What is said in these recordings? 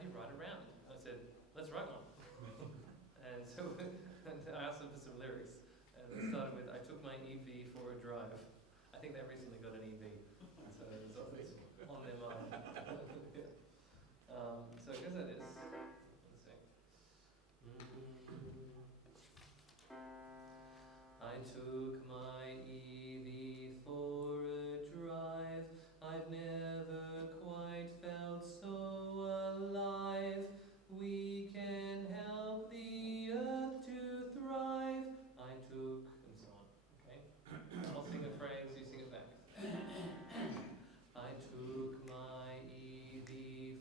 do you write a round? I said, let's write one. And so and I asked them for some lyrics. And they started with, I took my E.V. for a drive. I think they recently got an E.V. So it's on their mind. So I guess that is. Let's see. I took my E.V. for a drive. I've never quite felt so alive. We can help the earth to thrive. I took, and so on. Okay? I'll sing a phrase, you sing it back. I took my E.V.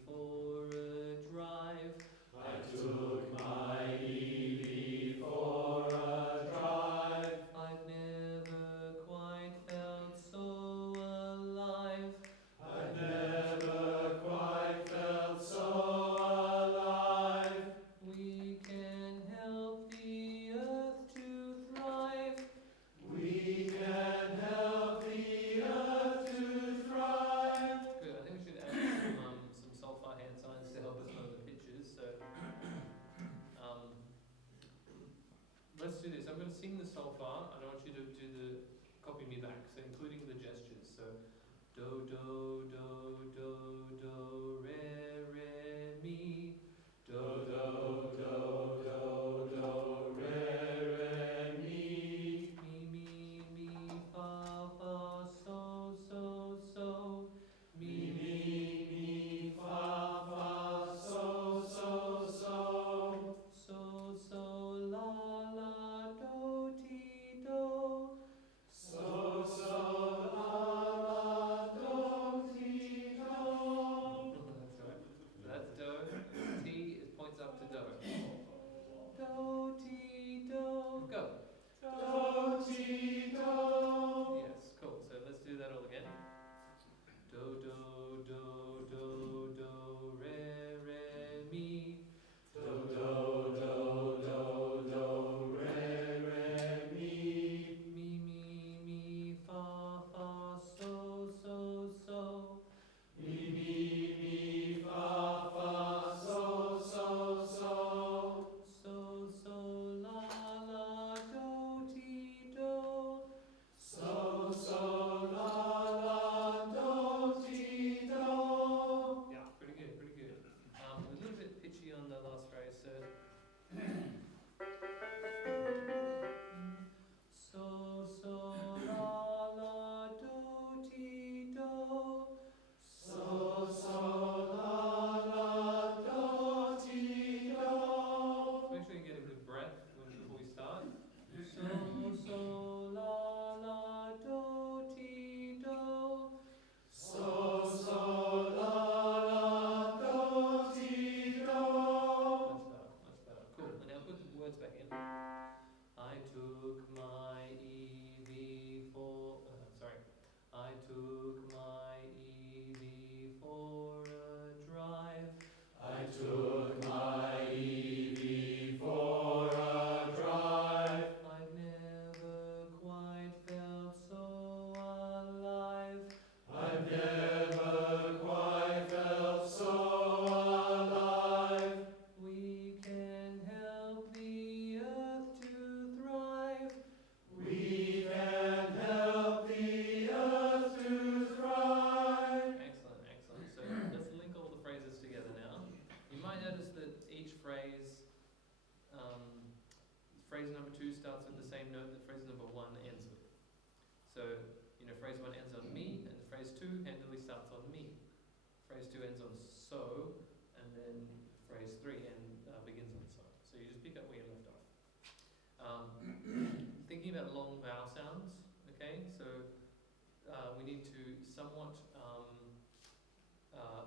for a drive. I took my E.V. for a drive. I've never quite felt so alive. I've never quite felt so alive. We can help the earth to thrive. We can help the earth to thrive. Good. I think we should add some solfa hand signs to help us know the pitches. So let's do this. I'm going to sing the solfa, and I want you to do the copy me back. So including the gestures. So do do do do do re re mi. Do do do do do re re mi. Mi mi fa fa so so so. Mi mi fa fa so so so. So so la la do ti do. So so la la do ti do. That's right. That's do. T is points up to do. Do ti do. Go. Do ti do. Yes, cool. So let's do that all again. Do do do do do re re mi. Do do do do do re re mi. Mi mi fa fa so so so. Mi mi fa fa so so so. So so la la do ti do. So so la la do ti do. Yeah, pretty good, pretty good. A little bit pitchy on the last phrase, so. So so la la do ti do. So so la la do ti do. Make sure you get a good breath before we start. So so la la do ti do. So so la la do ti do. Much better. Cool. And now put the words back in. I took my E.V. for. I took my E.V. for a drive. I took my E.V. for a drive. I've never quite felt so alive. I've never quite felt so alive. We can help the earth to thrive. We can help the earth to thrive. Excellent, excellent. So let's link all the phrases together now. You might notice that each phrase, phrase number 2 starts with the same note that phrase number 1 ends with. So, phrase 1 ends on me, and phrase 2 handily starts on me. Phrase 2 ends on so, and then phrase 3 begins on so. So you just pick up where you left off. Thinking about long vowel sounds, okay? So we need to somewhat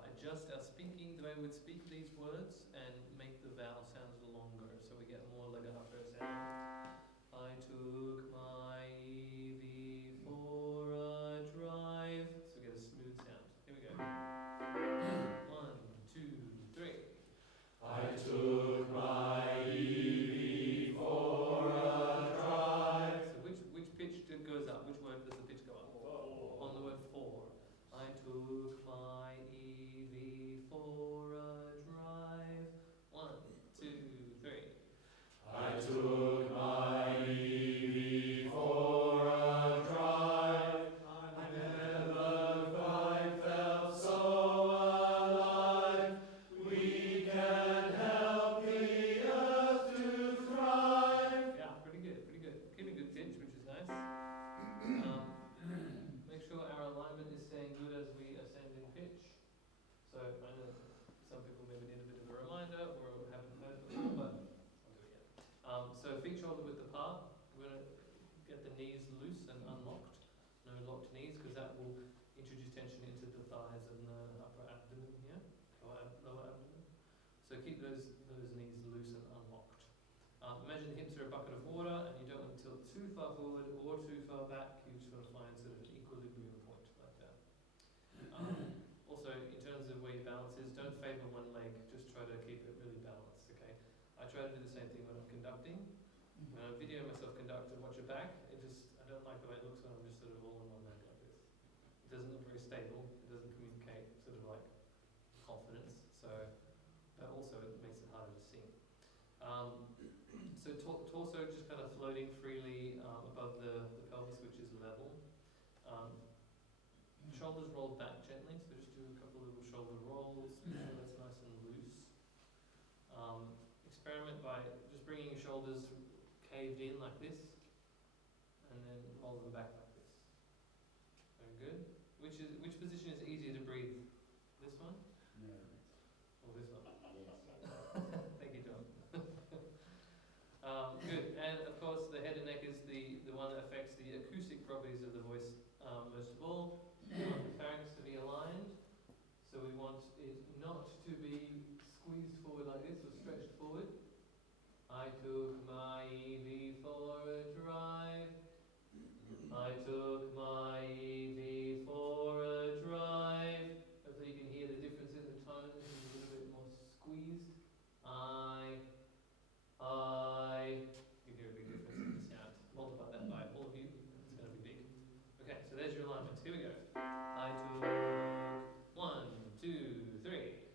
adjust our speaking, the way we would speak these words, and make the vowel sounds longer so we get more legato sound. I took my E.V. for a drive. So we get a smooth sound. Here we go. 1, 2, 3. I took my E.V. for a drive. So which pitch goes up? Which word does the pitch go up? On the word for. I took my E.V. for a So feet shoulder width apart. We're going to get the knees loose and unlocked. No locked knees, because that will introduce tension into the thighs and the upper abdomen here, lower abdomen. So keep those knees loose and unlocked. Imagine the hips are a bucket of water, and you don't want to tilt too far forward or too far back. You just want to find sort of an equilibrium point like that. Also, in terms of where your balance is, don't favour one leg. Just try to keep it really balanced. Okay. I try to do the same thing when I'm conducting. When I video myself conduct and watch it back, I don't like the way it looks when I'm just sort of all in one leg like this. It doesn't look very stable. It doesn't communicate sort of like confidence. So, but also it makes it harder to sing. So torso just kind of floating freely above the pelvis, which is level. Shoulders rolled back gently, so just do a couple of little shoulder rolls. Make sure that's nice and loose. Experiment by just bringing your shoulders caved in like this, and then roll them back like this. Very good. Which position is easier to breathe? This one? No. Or this one? Yes. Thank you, John. Good. And of course, the head and neck is the one that affects the acoustic properties of the voice most of all. We want the pharynx to be aligned, so we want it not to be squeezed forward like this or stretched forward. I took my E.V for a drive. I took my E.V for a drive. Hopefully you can hear the difference in the tones. It's a little bit more squeezed. You hear a big difference in the sound. Multiply that by all of you. It's going to be big. Okay, so there's your alignments. Here we go. I took 1, 2, 3.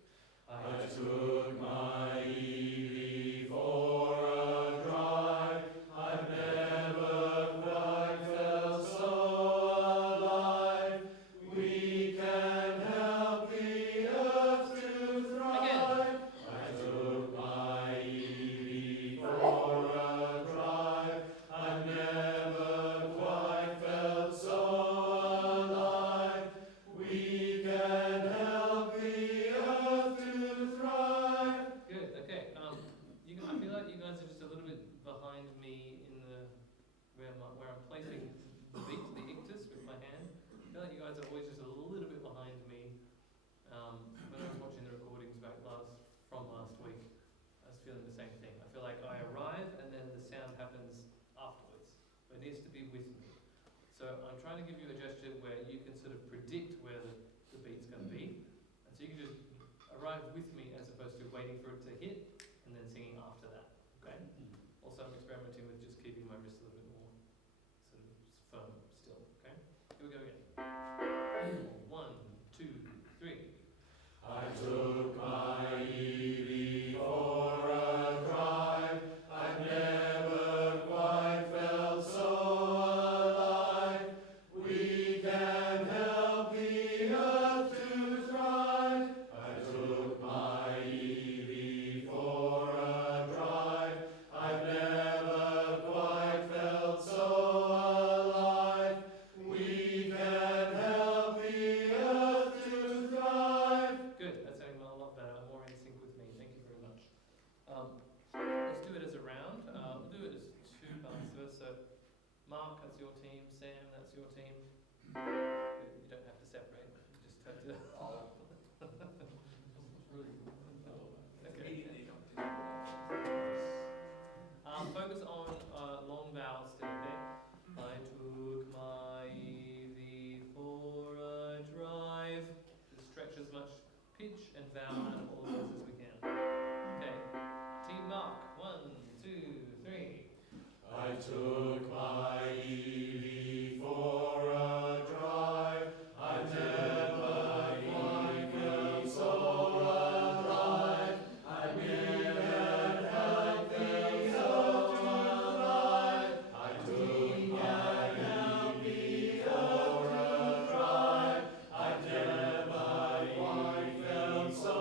I took my E.V for a drive. I've never quite felt so alive. We can help the earth to thrive. I took my E.V for a drive. I've never quite felt so alive. We can help the earth to thrive. Good. Okay. I feel like you guys are just a little bit behind me in where I'm placing the beat, the ictus with my hand. I feel like you guys are always just a little bit behind me. When I was watching the recordings back from last week, I was feeling the same thing. I feel like I arrive and then the sound happens afterwards. It needs to be with me. So I'm trying to give you a gesture where you can sort of predict where the beat's going to be. And so you can just arrive with me as opposed to waiting for it to hit and then singing after that. Okay? Also, I'm experimenting with just keeping my wrist a little bit more sort of firm still. Okay? Here we go again. 1, 2, 3. I took my E.V for a drive. I've never quite felt so alive. We can help the earth to thrive. I took my E.V for a drive. I've never quite felt so alive. We can help the earth to thrive. Good. That's sounding a lot better. More in sync with me. Thank you very much. Let's do it as a round. We'll do it as 2 parts to it. So, Mark, that's your team. Sam, that's your team. You don't have to separate. You just have to. Okay. Focus on long vowels still, okay? I took my E.V for a drive. Just stretch as much pitch and vowel out of all of those as we can. Okay. Team Mark. 1, 2, 3. I took my E.V for a drive. I've never quite felt so alive. We can help the earth to thrive. I took my E.V for a drive. I've never quite felt so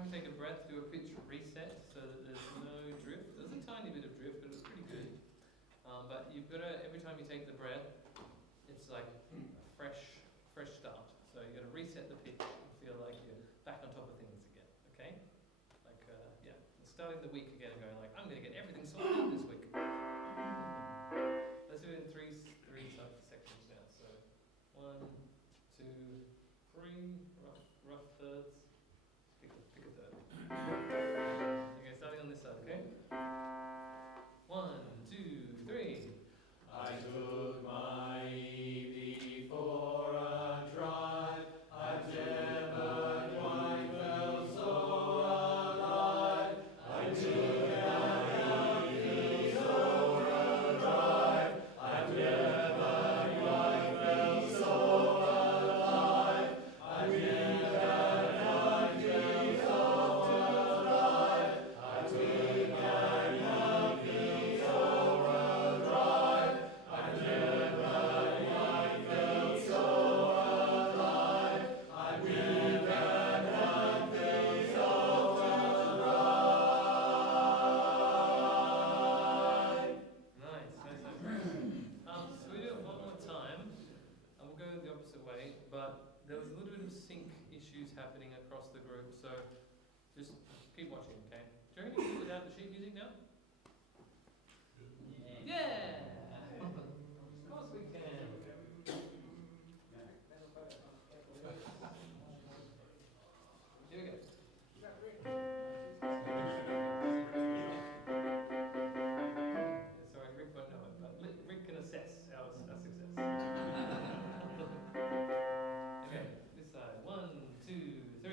time you take a breath, do a pitch reset so that there's no drift. There's a tiny bit of drift, but it's pretty good. But you've got to, every time you take the breath, it's like a fresh start. So you've got to reset the pitch and feel like you're back on top of things again, okay? Like, yeah, starting the week again and going like, I'm going to get everything sorted out this week. Let's do it in three sections now. So 1, 2, 3, rough thirds. Pick a third. Okay, starting on this side, okay? 1, 2, 3. I took my E.V. for a drive. I've never quite felt so alive. I took my E.V. for a drive. I've never quite felt so alive. I think that I feel so alive. I took my E.V. for a drive. I've never quite felt so alive. I think that I feel so alive. Nice. So we do it one more time, and we'll go the opposite way, but there was a little bit of sync issues happening across the group, so just keep watching, okay? Do you reckon you can do it without the sheet music now? Yeah! Of course we can. Here we go. Yeah, sorry, Rick won't know it, but Rick can assess our success. Okay, this side. 1, 2, 3.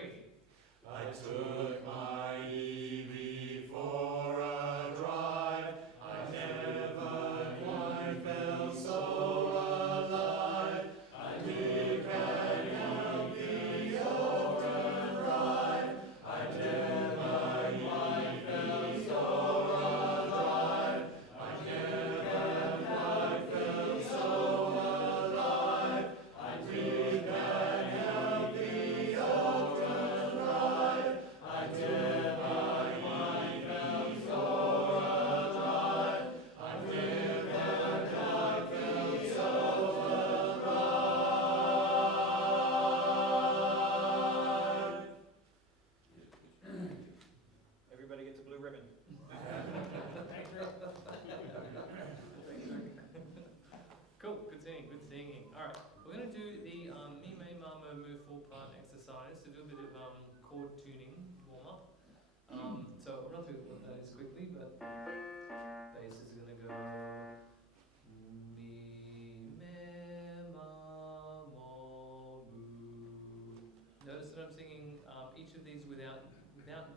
I took my E.V. for a drive. I never quite felt so alive. I think I am the overdrive. I never quite felt so alive. I never quite felt so alive. I think I am the overdrive. I never quite felt so alive. I never quite felt so alive. Everybody gets a blue ribbon. Cool, good singing. Alright, we're going to do the Me, Me, Mama, Move 4-part exercise to do a bit of chord tuning warm up. So I'll run through what that is quickly, but bass is going to go Me, Me, Ma, Mo, Mu. Notice that I'm singing each of these without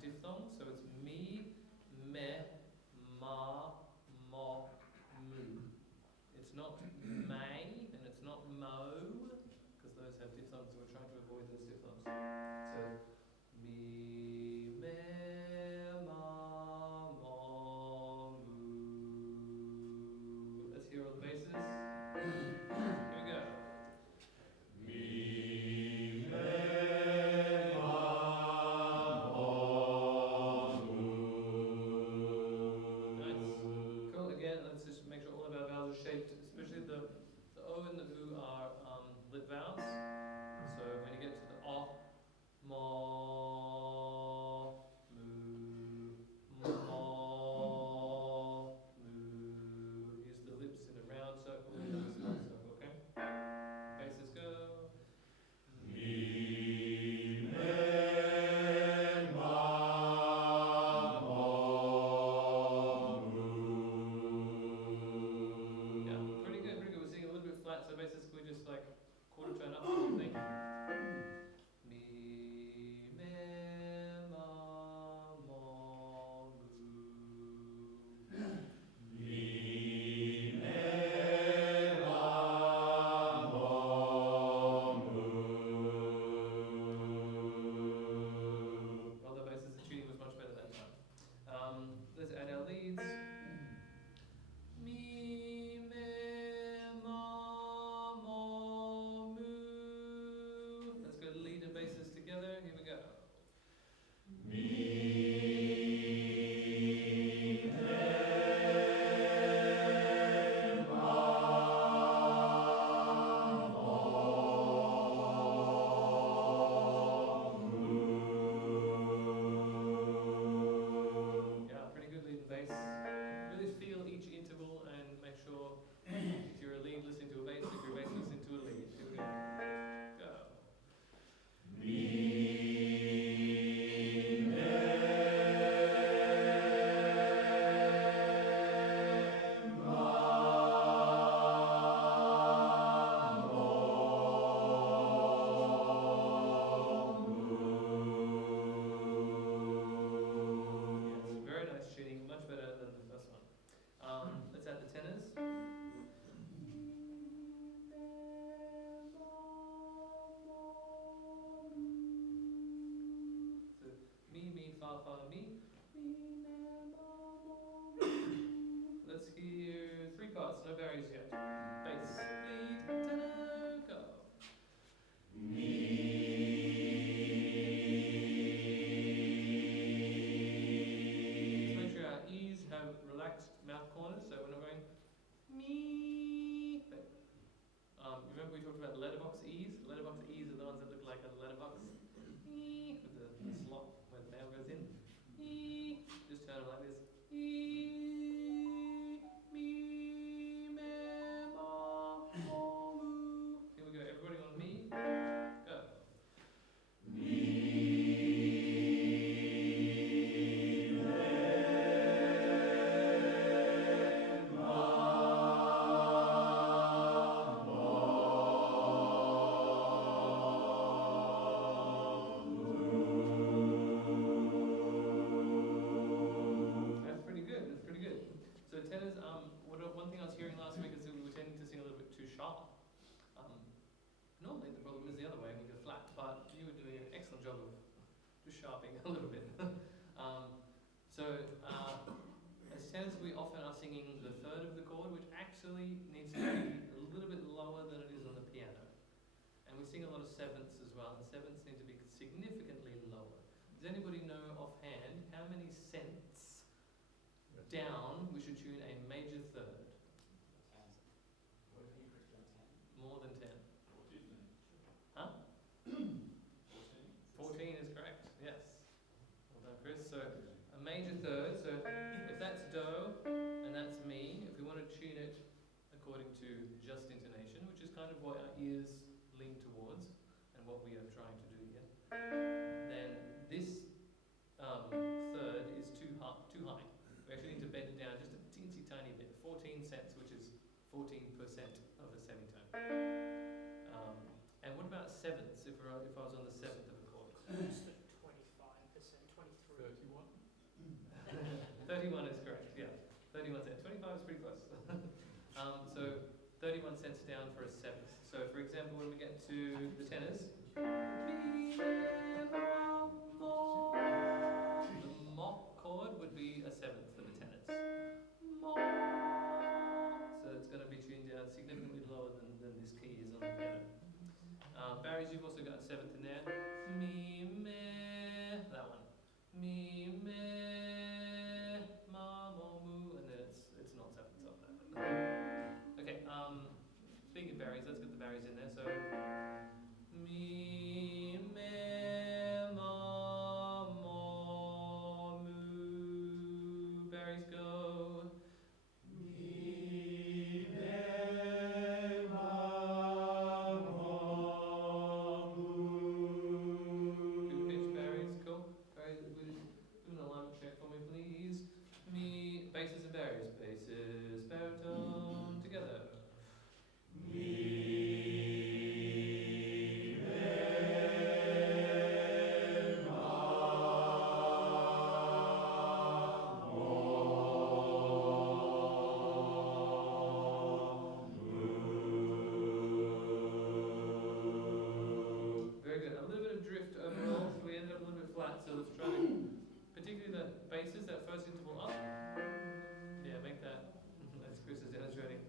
diphthongs, so it's Me, Me, Ma, Mo, Mu. It's not may and it's not mo, because those have diphthongs, so we're trying to avoid those diphthongs. So, me, me, ma, mo, mu. Let's hear all the basses. Here we go. Me, me, ma, mo, mu. Nice. Cool. Again, let's just make sure all of our vowels are shaped, especially the sharping a little bit. As tenors, we often are singing the third of the chord, which actually needs to be a little bit lower than it is on the piano. And we sing a lot of sevenths as well, and sevenths need to be significantly lower. Does anybody know offhand how many cents down we should tune a major third? 10. More than 10. 14. Huh? 14 is correct, yes. Well done, Chris. So a major third, so if that's Do and that's Mi, if we want to tune it according to just intonation, which is kind of what our ears lean towards and what we are trying to do here, then this third is too high. We actually need to bend it down just a teensy tiny bit, 14 cents, which is 14% of a semitone. And what about sevenths, if I was on the seventh of a chord? It's like 25%, 23. 31 is correct, yeah. 31 cents. 25 is pretty close. So 31 cents down for a seventh. So for example, when we get to the tenors, the mo chord would be a seventh for the tenors. Mo. So it's going to be tuned down significantly lower than this key is on the piano. Barry's, you've also got a seventh in there. Mi, me, that one. Mi, me, ma, mo, mu, and then it's not sevenths off that. Okay, speaking of Barry's, let's get the Barry's in there. So, mi, me, ma, mo, mu. Barry's go. Mi, me, ma, mo, mu. Good pitch, Barry's. Cool. Barry, do an alignment check for me, please. Mi, basses and Barry's. Basses, baritone, together. Mi, me, ma, mo, mu. Very good. A little bit of drift overall, so we ended up a little bit flat. So let's try to, particularly the basses, that first interval up. Yeah, make that, as Chris is demonstrating,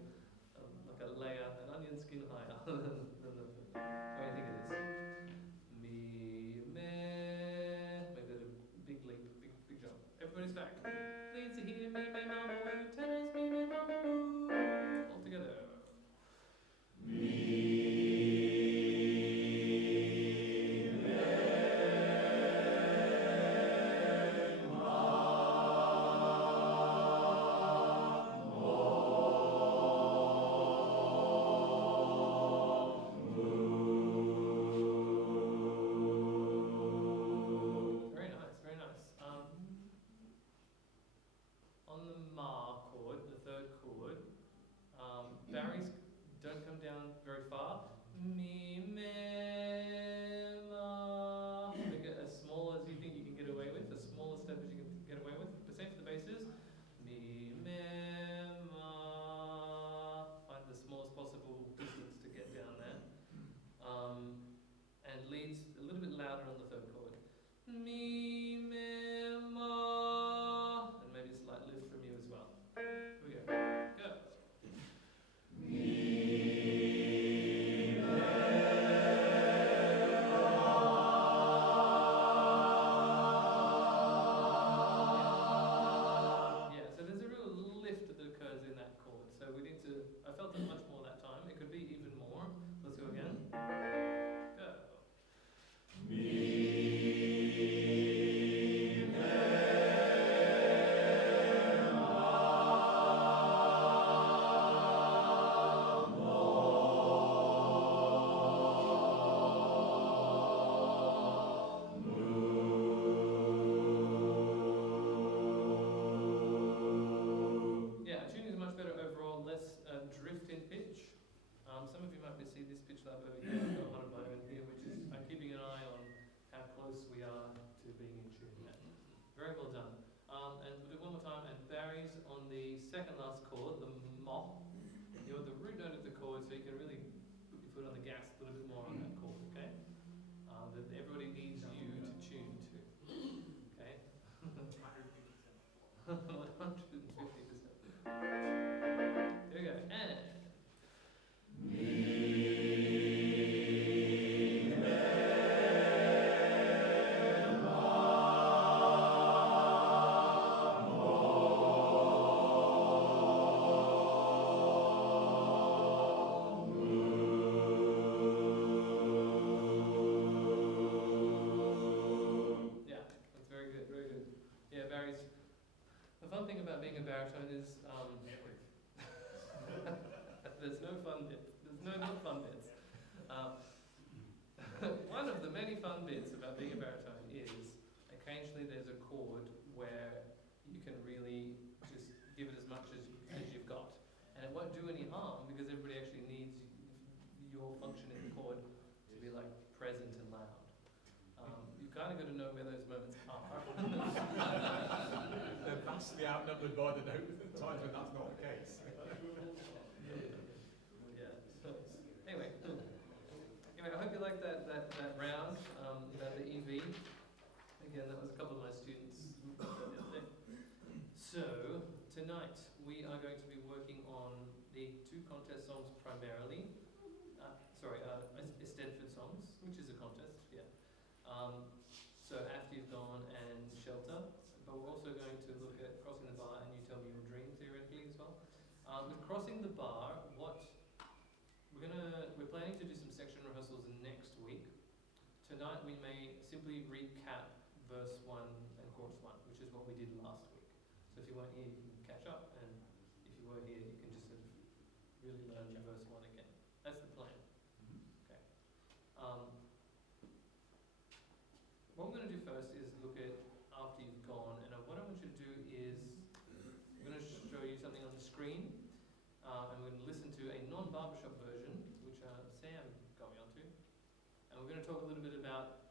like a layer, an onion skin higher than the way I think it is. Mi, me. Make that a big leap, big jump. Everybody's back. Leads to here, mi, me, ma, mo, tenors, mi, me, ma, mo, all together. Very nice, very nice. On the Ma chord, the third chord, Barry's don't come down very far. Mi, me, ma. Make it as small as you think you can get away with, the smallest step as you can get away with. The same for the basses. Mi, me, ma. Find the smallest possible distance to get down there. And leads a little bit louder on the third chord. Mi, me, ma. And maybe a slight lift from you as well. Here we go. Go. Yeah, so there's a real lift that occurs in that chord. So we need to, I felt it much more that time. It could be even more. Let's go again. Go. Yeah, tuning is much better overall, less drift in pitch. Some of you might be seeing this pitch lab over here. I've got one of my own here, which is I'm keeping an eye on how close we are to being in tune. Very well done. And we'll do it one more time. And Barry's on the second last chord, the Mo. You're the root note of the chord, so you can really put your foot on the gas a little bit more on that chord, okay? That everybody needs you to tune to. baritone is, there's no fun bit. There's no not fun bits. One of the many fun bits about being a baritone is occasionally there's a chord where you can really just give it as much as you've got. And it won't do any harm because everybody actually needs your function in the chord to be like present and loud. You've kind of got to know where those moments are. They're vastly outnumbered by the times when that's not the case. Yeah. So, anyway, I hope you liked that round about the EV. Again, that was a couple of my students the other day. So tonight we are going to be working on the two contest songs primarily. Eisteddfod songs, which is a contest, yeah. So After You've Gone and Shelter. But we're also going to look at Crossing the Bar and You Tell Me Your Dream theoretically as well. With Crossing the Bar, we're planning to do some section rehearsals next week. Tonight we may simply recap verse 1 and chorus 1, which is what we did last week. So if you weren't here, you can catch up, and if you were here, you can just sort of really learn your verse 1 again. That's the plan. Okay. What we're going to do first is look at After You've Gone, and what I want you to do is I'm going to show you something on the screen, and we're going to listen to a non-barbershop version, which Sam got me onto, and we're going to talk a little bit about